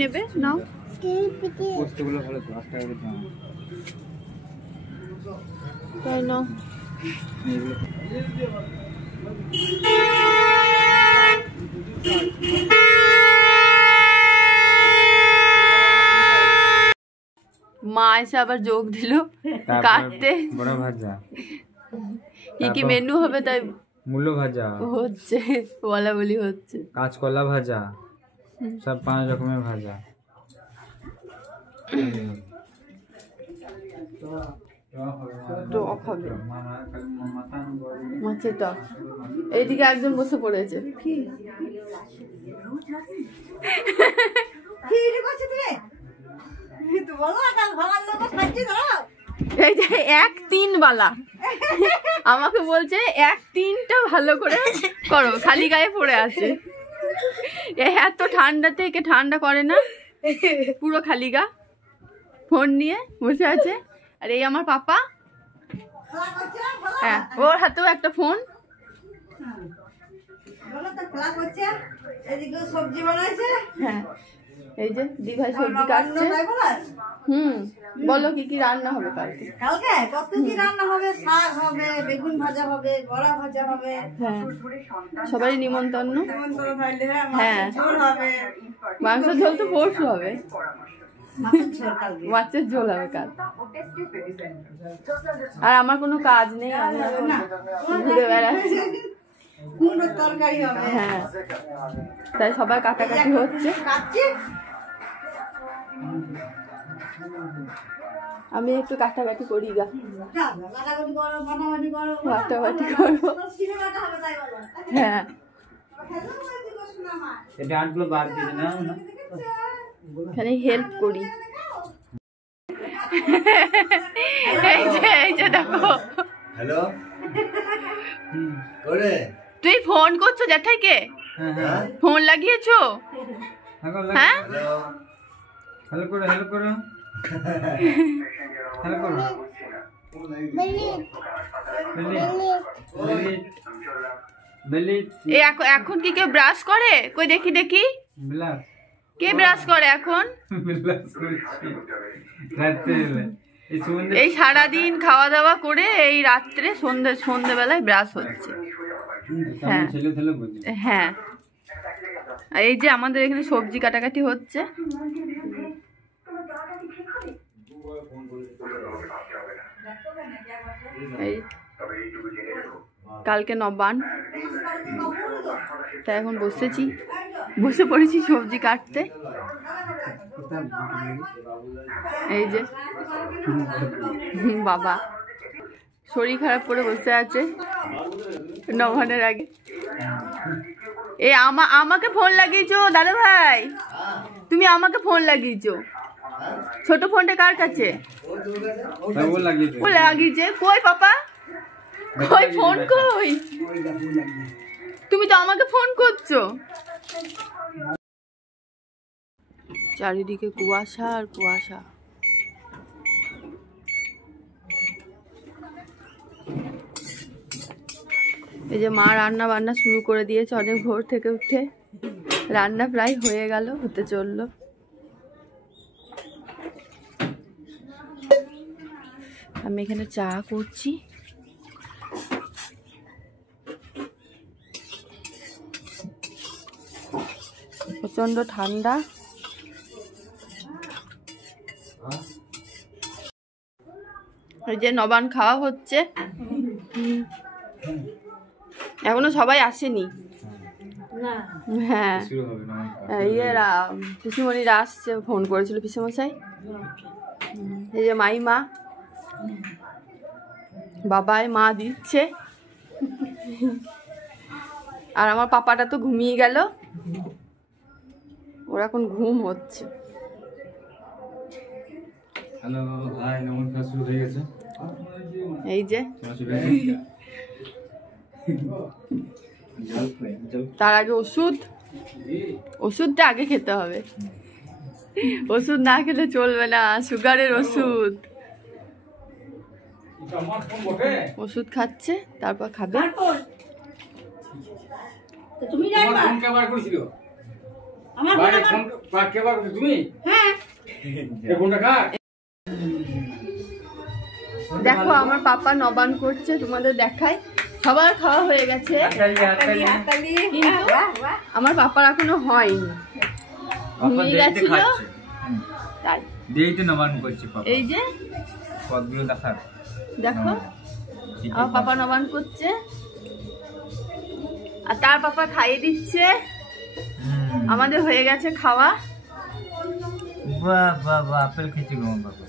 নেবে নাও পোস্তগুলো ভালো তো 8 টাকা করে দাম তাই না মা এসে আবার যোগ দিল কাটতে বড় ভাজা কি মেনু হবে তাই মূলো ভাজা হচ্ছে বলা বলি হচ্ছে কাঁচকলা ভাজা সব 5 রকমের ভাজা টক হবে মাছের টক এইদিকে একজন বসে পড়েছে এই যে 1-3 বালা আমাকে বলছে 1-3টা ভালো করে করো খালি গায়ে পড়ে আছে এত ঠান্ডা থেকে ঠান্ডা করে না পুরো খালি গা ফোন নিয়ে বসে আছে আর এই আমার পাপা হ্যাঁ ওর হাতেও একটা ফোন হ্যাঁ এই যে দিভাই সবজি কাটছে বলো কি কি রান্না হবে কালকে কত কি রান্না হবে শাক হবে বেগুন ভাজা হবে বড়া ভাজা হবে হ্যাঁ সবারই নিমন্ত্রণ হ্যাঁ মাংস ঝোল তো পরশু হবে মাছের ঝোল হবে কাল আর আমার কোনো কাজ নেই আমি ঘুরে বেড়াচ্ছি হ্যাঁ তাই সবাই কাটাকাটি হচ্ছে আমি একটু কাটাকাটি করি গা কাটাকাটি করবো হ্যাঁ এখানে হেল্প করি এই যে দেখো হ্যালো তুই ফোন করছো জ্যাঠাইকে ফোন লাগিয়েছো হ্যাঁ হ্যালো করো হ্যালো করো হ্যালো করো এখন কি কেউ ব্রাশ করে কই দেখি দেখি কে ব্রাশ করে এখন এই সারাদিন খাওয়া দাওয়া করে এই রাত্রে সন্ধ্যেবেলায় ব্রাশ হচ্ছে হ্যাঁ হ্যাঁ এই যে আমাদের এখানে সবজি কাটাকাটি হচ্ছে এই কালকে নবান তাই এখন বসে পড়েছি সবজি কাটতে এই যে বাবা শরীর খারাপ করে বসে আছে নবানের আগে এ আমাকে ফোন লাগিয়েছো দাদা ভাই তুমি আমাকে ফোন লাগিয়েছো ছোট ফোনটা কার কাছে ও লাগিয়েছে কই পাপা কই ফোন কই তুমি তো আমাকে ফোন করছো চারিদিকে কুয়াশা আর কুয়াশা এই যে মা রান্না বান্না শুরু করে দিয়েছে অনেক ভোর থেকে উঠে রান্না প্রায় হয়ে গেল হতে চললো আমি এখানে চা করছি প্রচন্ড ঠান্ডা এই যে নবান খাওয়া হচ্ছে এখনো সবাই আসেনি হ্যাঁ ইয়েরা পিসিমণিরা আসছে ফোন করেছিল পিসিমশাই এই যে মাইমা বাবাই মা দিচ্ছে আর আমার পাপাটা তো ঘুমিয়ে গেল ওর এখন ঘুম হচ্ছে হ্যালো হাই নমস্কার শুরু হয়ে গেছে এই যে তার আগে ওষুধটা আগে খেতে হবে ওষুধ না খেলে চলবে না সুগারের ওষুধ খাচ্ছে তারপর খাবে আমার বাইরে ফোন ফোন কে বার করছো তুমি? হ্যাঁ এই ফোনটা কার? দেখো আমার পাপা নবান করছে, তোমাদের দেখাই। সবার খাওয়া হয়ে গেছে, কিন্তু আমার পাপার এখনো হয়নি, ঘুমিয়ে গেছিল তাই। দিয়েই তো নবান করছে পাপা। এই যে পদগুলো দেখার। দেখো আমার পাপা নবান করছে, আর তার পাপা খাইয়ে দিচ্ছে। আমাদের হয়ে গেছে খাওয়া। বাহ বাহ বাহ, আপেল খেয়েছি গো বাবা।